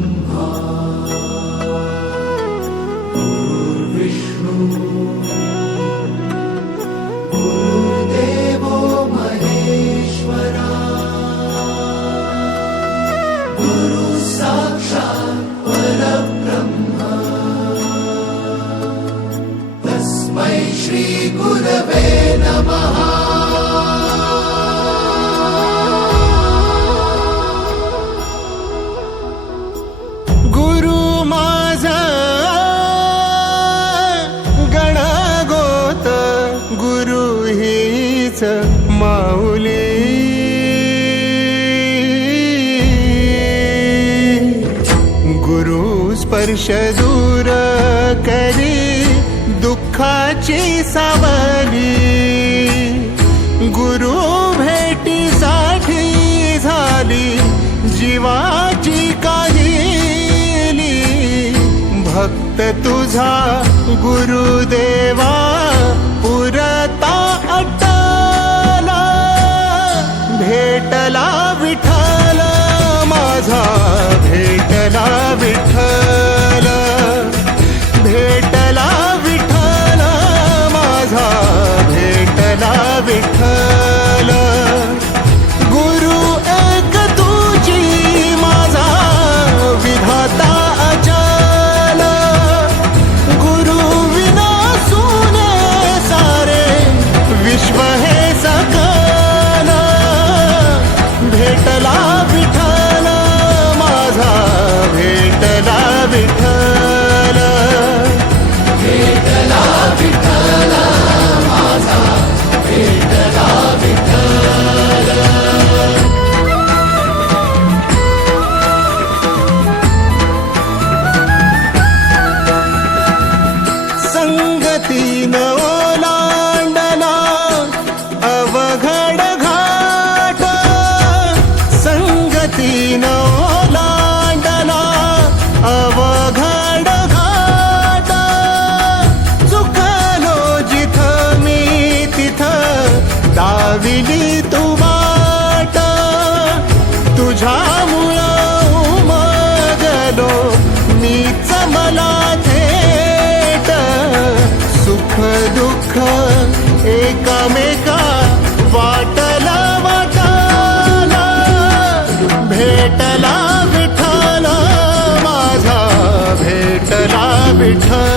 ब्रह्मा गुरुर्विष्णु गुरुर्देवो महेश्वरा गुरु साक्षात् परब्रह्म तस्मै श्री गुरवे नमः। माऊली गुरु स्पर्श दूर करी दुःखाची सावली गुरु भेटीसाठी झाली जीवाची काहिली भक्त तुझा गुरुदेवा पुरता भेटला विठ्ठल माझा भेटला विठ्ठल भेटला विठ्ठल माझा भेटला विठ्ठल गुरु एक तुझी माझा विधाता अचल गुरु विना सुने सारे विश्व हे सकल भेटला विठ्ठल माझा भेटला विठ्ठल भेटला विठ्ठल माझा भेटला विठ्ठल। संगतीन ओलांडला अवघड घाट संगतीन ओलांडला अवघड घाट चुकलो जिथं मी तिथं दाविली तू वाट तुझ्यामुळं उमगलो मीच मला थेट सुख दुःख एकामेका वाटला वाटाला भेटला विठ्ठल माझा भेटला विठ्ठल